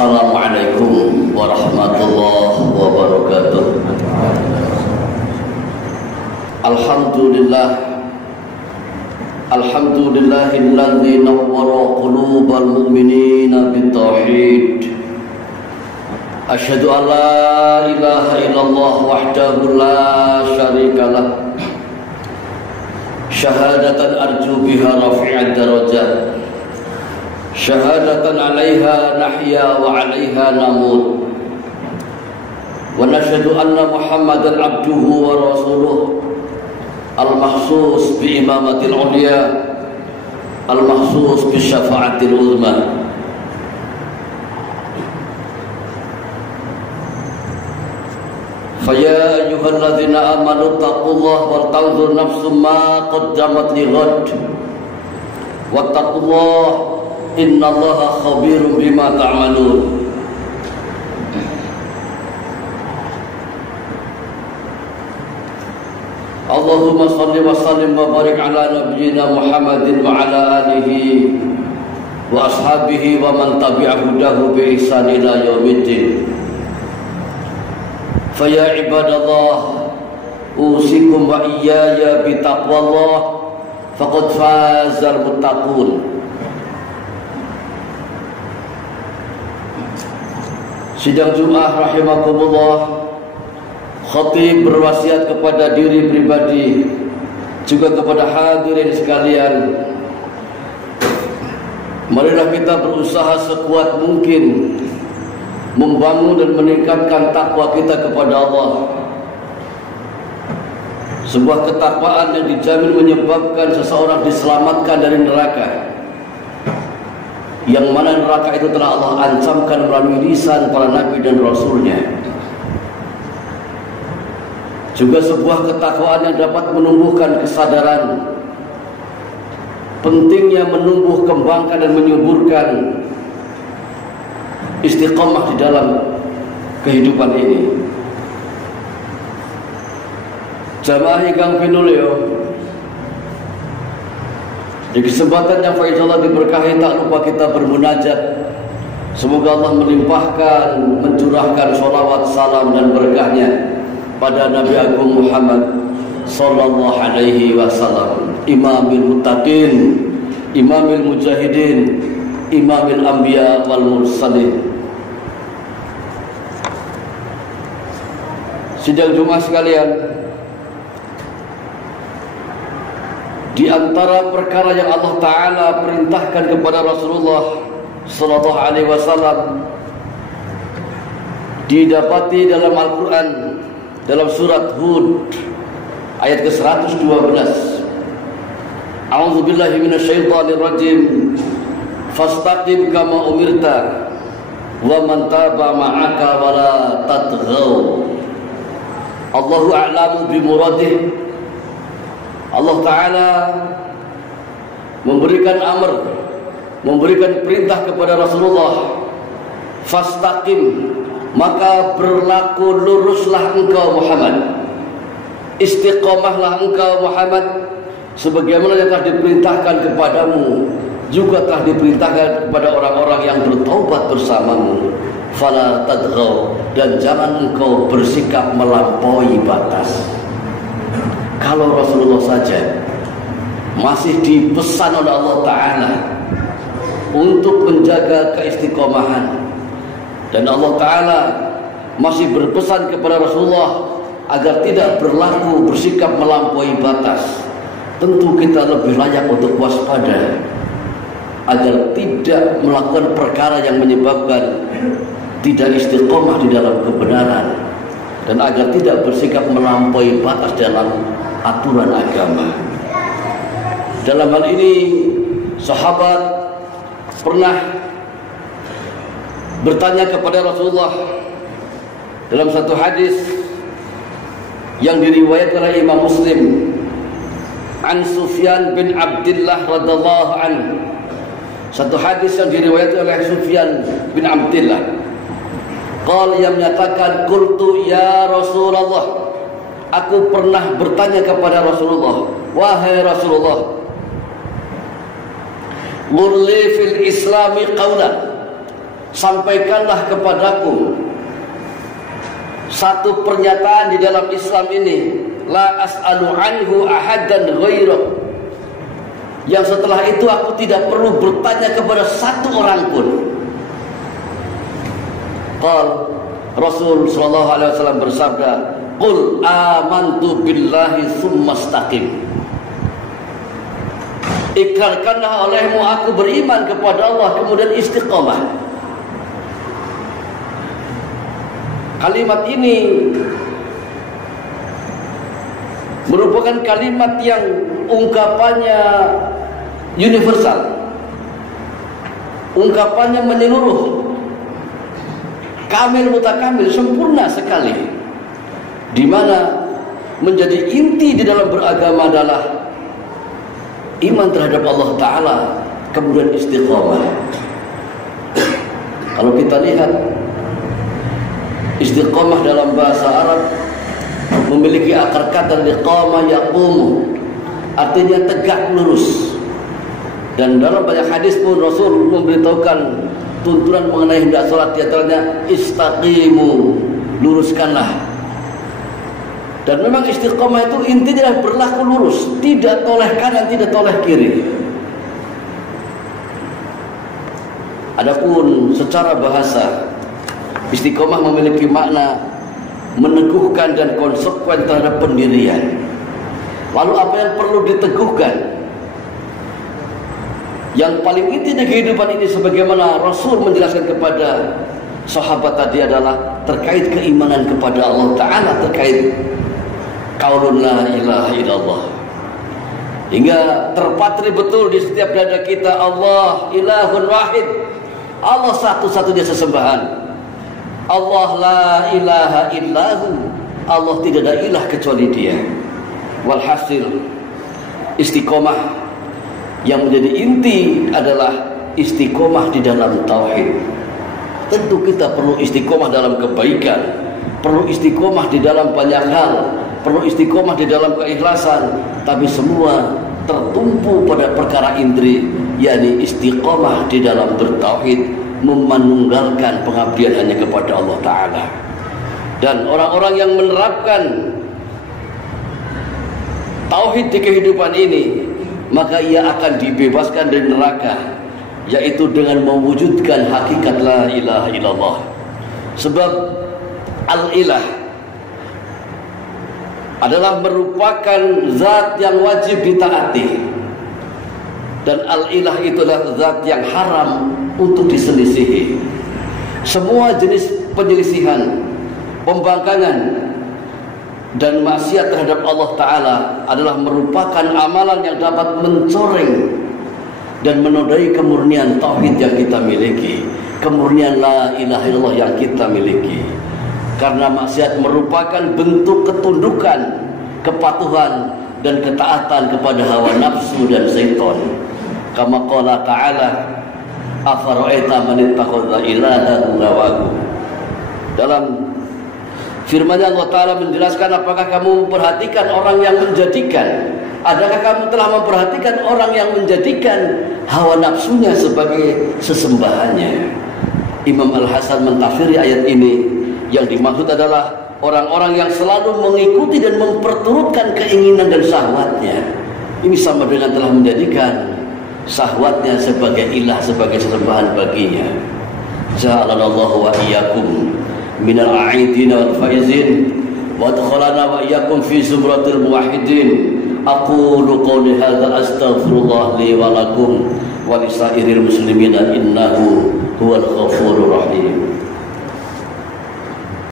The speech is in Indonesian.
Assalamualaikum warahmatullahi wabarakatuh. Alhamdulillahilladzi nawwara qulubal mu'minina bitauhid. Asyhadu an la ilaha illallah wahdahu la syarikalah. Syahadatan arju biha rafi'ad darajat. Syahadatan 'alaiha nahya wa 'alaiha namut. Wa nashhadu anna Muhammadan 'abduhu wa rasuluh al-mahsus bi imamatil 'ulya al-mahsus bi syafa'atil uzma. Faya ayyuhalladzina amanu taqullaha wal tanzur nafsum ma qaddamat lighad wattaqullaha innallaha khabirum bima ta'malun. Allahumma shalli wa sallim wa barik ala nabiyyina Muhammadin wa ala alihi wa ashabihi wa man tabi'a hudahu bi ihsan ila yaumiddin. Faya ibadallah usikum wa iyaya bi taqwallah faqad fazal muttaqun. Sidang Jumat rahimakumullah, khatib berwasiat kepada diri pribadi juga kepada hadirin sekalian, marilah kita berusaha sekuat mungkin membangun dan meningkatkan takwa kita kepada Allah. Sebuah ketakwaan yang dijamin menyebabkan seseorang diselamatkan dari neraka, yang mana neraka itu telah Allah ancamkan melalui lisan para nabi dan rasulnya. Juga sebuah ketakwaan yang dapat menumbuhkan kesadaran pentingnya menumbuh kembangkan dan menyuburkan istiqamah di dalam kehidupan ini. Jamaah ingkang pinulya, di kesempatan yang insyaallah diberkahi, tak lupa kita bermunajat. Semoga Allah melimpahkan, mencurahkan sholawat, salam dan berkahnya pada Nabi Agung Muhammad sallallahu alaihi wasallam, imamil muttaqin, imamil mujahidin, imamil anbiya wal mursalin. Sidang Jumat sekalian, di antara perkara yang Allah Ta'ala perintahkan kepada Rasulullah sallallahu alaihi wasallam didapati dalam Al-Quran, dalam surat Hud ayat ke-112. A'udzubillahi minasyaitonirrajim. Fastaqim kama umirta wa man taba ma'aka wa la tatghaw. Allahu a'lamu bi muradih. Allah Ta'ala memberikan amr, memberikan perintah kepada Rasulullah, fastaqim, maka berlaku luruslah engkau Muhammad, istiqomahlah engkau Muhammad, sebagaimana yang telah diperintahkan kepadamu, juga telah diperintahkan kepada orang-orang yang bertaubat bersamamu. Fala tadghaw, dan jangan engkau bersikap melampaui batas. Kalau Rasulullah saja masih dipesan oleh Allah Ta'ala untuk menjaga keistiqomahan, dan Allah Ta'ala masih berpesan kepada Rasulullah agar tidak berlaku bersikap melampaui batas, tentu kita lebih layak untuk waspada agar tidak melakukan perkara yang menyebabkan tidak istiqomah di dalam kebenaran, dan agar tidak bersikap melampaui batas dalam aturan agama. Dalam hal ini sahabat pernah bertanya kepada Rasulullah dalam satu hadis yang diriwayatkan oleh Imam Muslim, an Sufyan bin Abdullah radhiyallahu anhu. Satu hadis yang diriwayatkan oleh Sufyan bin Abdullah, qala, yang menyatakan, qultu ya Rasulullah, aku pernah bertanya kepada Rasulullah, wahai Rasulullah, murli fil islami qawlan, sampaikanlah kepadaku satu pernyataan di dalam Islam ini, la as'alu anhu ahadan ghairak, yang setelah itu aku tidak perlu bertanya kepada satu orang pun. Rasul sallallahu alaihi wasallam bersabda, qul amantu billahi tsumma istaqim. Ikrarkanlah olehmu aku beriman kepada Allah, kemudian istiqamah. Kalimat ini merupakan kalimat yang ungkapannya universal, ungkapannya menyeluruh, kamil mutakamil, sempurna sekali, di mana menjadi inti di dalam beragama adalah iman terhadap Allah Ta'ala, kemudian istiqamah. Kalau kita lihat, istiqamah dalam bahasa Arab memiliki akar kata liqama yaqumu, artinya tegak lurus. Dan dalam banyak hadis pun Rasul memberitahukan tuntunan mengenai hendak salat, di antaranya istaqimu, luruskanlah. Dan memang istiqamah itu intinya berlaku lurus, tidak toleh kanan, tidak toleh kiri. Adapun secara bahasa, istiqamah memiliki makna meneguhkan dan konsekuen terhadap pendirian. Lalu apa yang perlu diteguhkan? Yang paling inti di kehidupan ini, sebagaimana Rasul menjelaskan kepada sahabat tadi, adalah terkait keimanan kepada Allah Ta'ala, terkait qaulun la ilaha illallah, hingga terpatri betul di setiap dada kita, Allah ilahun wahid, Allah satu-satunya sesembahan. Allah la ilaha illahu, Allah tidak ada ilah kecuali Dia. Walhasil, istiqomah yang menjadi inti adalah istiqomah di dalam tauhid. Tentu kita perlu istiqomah dalam kebaikan, perlu istiqomah di dalam banyak hal, perlu istiqomah di dalam keikhlasan, tapi semua tertumpu pada perkara inti, yakni istiqomah di dalam bertauhid, memanunggalkan pengabdian hanya kepada Allah Ta'ala. Dan orang-orang yang menerapkan tauhid di kehidupan ini, maka ia akan dibebaskan dari neraka, yaitu dengan mewujudkan hakikat la ilaha illallah. Sebab al-ilah adalah merupakan zat yang wajib ditaati, dan al-ilah itulah zat yang haram untuk diselisihi. Semua jenis penyelisihan, pembangkangan, dan maksiat terhadap Allah Ta'ala adalah merupakan amalan yang dapat mencoreng dan menodai kemurnian tauhid yang kita miliki, kemurnian la ilaha illallah yang kita miliki. Karena maksiat merupakan bentuk ketundukan, kepatuhan, dan ketaatan kepada hawa nafsu dan syaitan. Kama qala ta'ala, afara'aita man ittakhadha ilahahu hawahu. Dalam firman-Nya Allah Ta'ala menjelaskan, apakah kamu memperhatikan orang yang menjadikan, adakah kamu telah memperhatikan orang yang menjadikan hawa nafsunya sebagai sesembahannya? Imam Al-Hasan mentafsiri ayat ini, yang dimaksud adalah orang-orang yang selalu mengikuti dan memperturutkan keinginan dan syahwatnya. Ini sama dengan telah menjadikan syahwatnya sebagai ilah, sebagai sesembahan baginya. Ja'alallahu wa iyyakum minal a'idin wal faizin wa adkhalana wa iyyakum fi zumratil muwahhidin. Aqulu qawli hadza astaghfirullah li wa lakum wa lisairil muslimina innahu huwal ghafurur rahim.